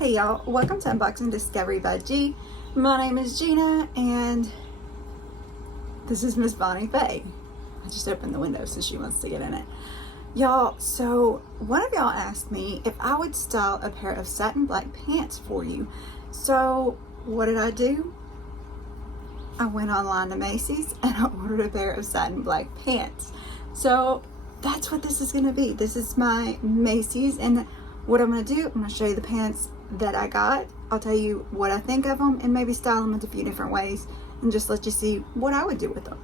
Hey y'all, welcome to Unboxing Discovery by G. My name is Gina and this is Miss Bonnie Faye. I just opened the window so she wants to get in it. Y'all, so one of y'all asked me if I would style a pair of satin black pants for you. So what did I do? I went online to Macy's and I ordered a pair of satin black pants. So that's what this is going to be. This is my Macy's, and what I'm going to do, I'm going to show you the pants that I got. I'll tell you what I think of them and maybe style them in a few different ways and just let you see what I would do with them.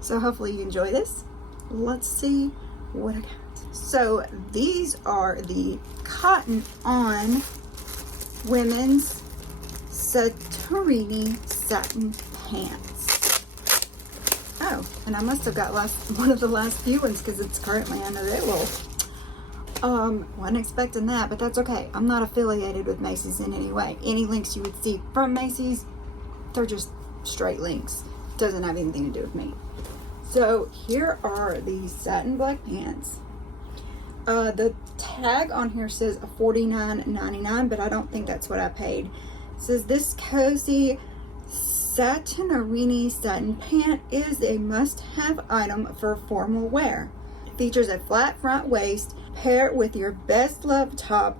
So hopefully you enjoy this. Let's see what I got. So these are the cotton-on women's Santorini satin pants. Oh, and I must have got one of the last few ones because it's currently unavailable. Wasn't expecting that, but that's okay. I'm not affiliated with Macy's in any way. Any links you would see from Macy's, they're just straight links. Doesn't have anything to do with me. So here are the satin black pants. The tag on here says $49.99, but I don't think that's what I paid. It says this cozy Santorini satin pant is a must-have item for formal wear. It features a flat front waist. Pair it with your best love top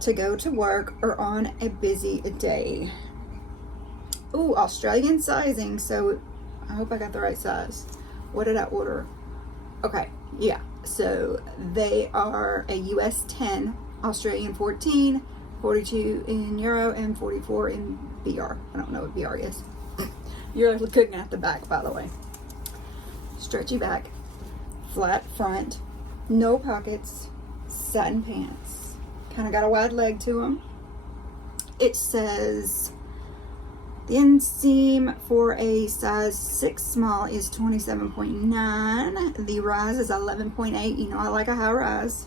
to go to work or on a busy day. Ooh, Australian sizing, so I hope I got the right size. What did I order? Okay, yeah, so they are a US 10, Australian 14, 42 in Euro, and 44 in BR. I don't know what BR is. You're looking at the back, by the way. Stretchy back, flat front, no pockets, satin pants. Kind of got a wide leg to them. It says the inseam for a size 6 small is 27.9. The rise is 11.8. You know I like a high rise.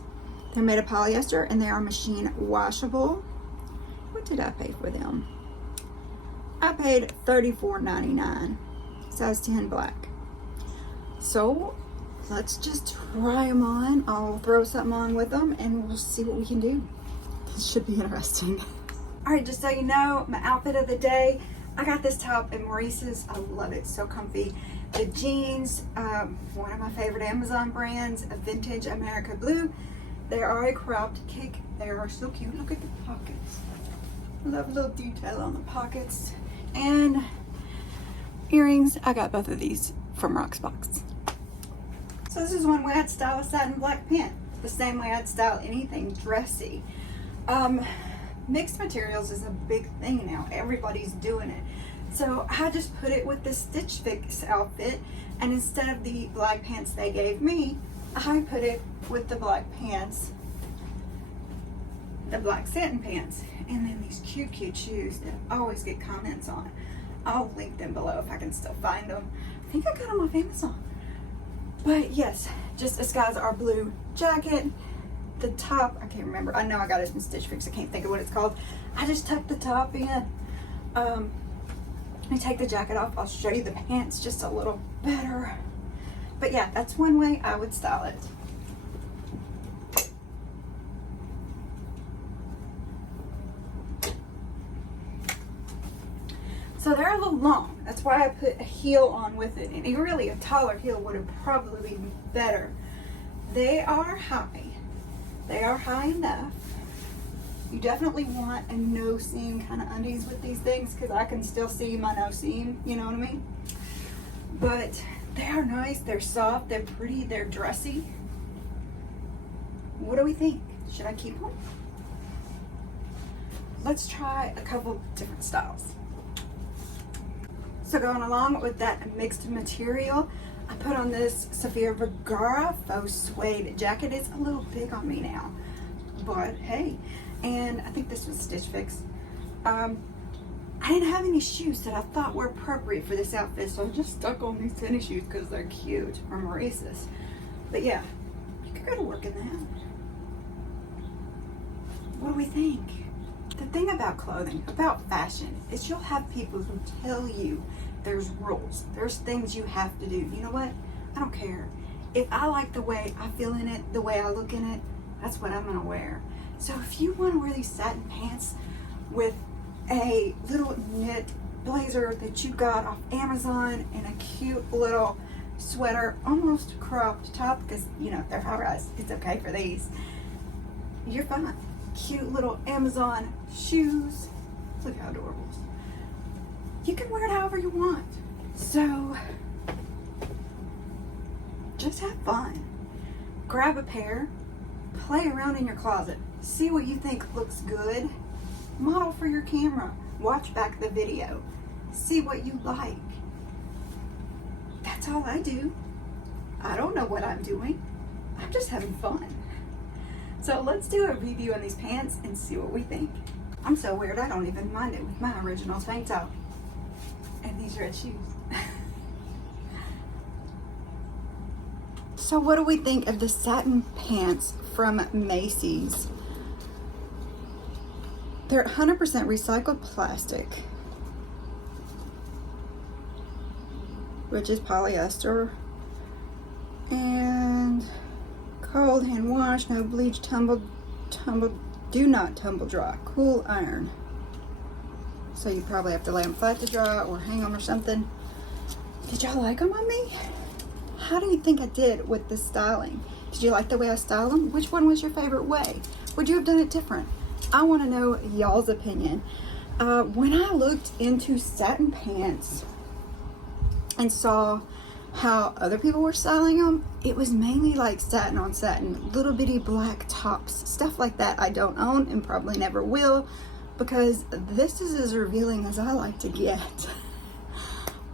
They're made of polyester and they are machine washable. What did I pay for them? I paid $34.99. Size 10 black. So let's just try them on. I'll throw something on with them and we'll see what we can do. This should be interesting. All right, just so you know, my outfit of the day, I got this top at Maurice's. I love it, so comfy. The jeans, one of my favorite Amazon brands, a vintage America Blue. They are a cropped kick. They are so cute. Look at the pockets. I love a little detail on the pockets. And earrings, I got both of these from Rocksbox. So this is one way I'd style a satin black pant. The same way I'd style anything dressy. Mixed materials is a big thing now. Everybody's doing it. So I just put it with the Stitch Fix outfit, and instead of the black pants they gave me, I put it with the black pants, the black satin pants, and then these cute shoes that I always get comments on. I'll link them below if I can still find them. I think I got them off Amazon. But yes, just disguise our blue jacket. The top, I can't remember. I know I got it from Stitch Fix. I can't think of what it's called. I just tucked the top in. Let me take the jacket off. I'll show you the pants just a little better. But yeah, that's one way I would style it. So they're a little long. That's why I put a heel on with it. And really a taller heel would have probably been better. They are high. They are high enough. You definitely want a no seam kind of undies with these things because I can still see my no seam, you know what I mean? But they are nice, they're soft, they're pretty, they're dressy. What do we think? Should I keep them? Let's try a couple different styles. So going along with that mixed material, I put on this Sofia Vergara Faux Suede jacket. It's a little big on me now, but hey. And I think this was Stitch Fix. I didn't have any shoes that I thought were appropriate for this outfit, so I just stuck on these tennis shoes because they're cute, from Maurices. But yeah, you could go to work in that. What do we think? The thing about clothing, about fashion, is you'll have people who tell you there's rules. There's things you have to do. You know what? I don't care. If I like the way I feel in it, the way I look in it, that's what I'm gonna wear. So if you want to wear these satin pants with a little knit blazer that you got off Amazon and a cute little sweater, almost cropped top, because you know they're high rise. It's okay for these. You're fine. Cute little Amazon shoes. Look how adorable. You can wear it however you want. So just have fun. Grab a pair, play around in your closet, see what you think looks good, model for your camera, watch back the video, see what you like. That's all I do. I don't know what I'm doing. I'm just having fun. So let's do a review on these pants and see what we think. I'm so weird, I don't even mind it with my original tank top and these red shoes. So what do we think of the satin pants from Macy's? They're 100% recycled plastic, which is polyester, and cold hand wash, no bleach, do not tumble dry, cool iron. So you probably have to lay them flat to dry or hang them or something. Did y'all like them on me? How do you think I did with this styling? Did you like the way I styled them? Which one was your favorite way? Would you have done it different? I want to know y'all's opinion. When I looked into satin pants and saw how other people were styling them, it was mainly like satin on satin, little bitty black tops, stuff like that. I don't own and probably never will, because this is as revealing as I like to get.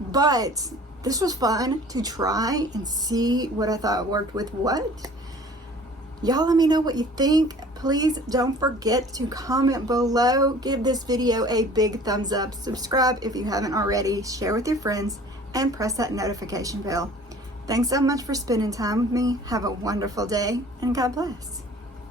But this was fun to try and see what I thought worked with what. Y'all let me know what you think. Please don't forget to comment below. Give this video a big thumbs up. Subscribe if you haven't already. Share with your friends and press that notification bell. Thanks so much for spending time with me. Have a wonderful day and God bless.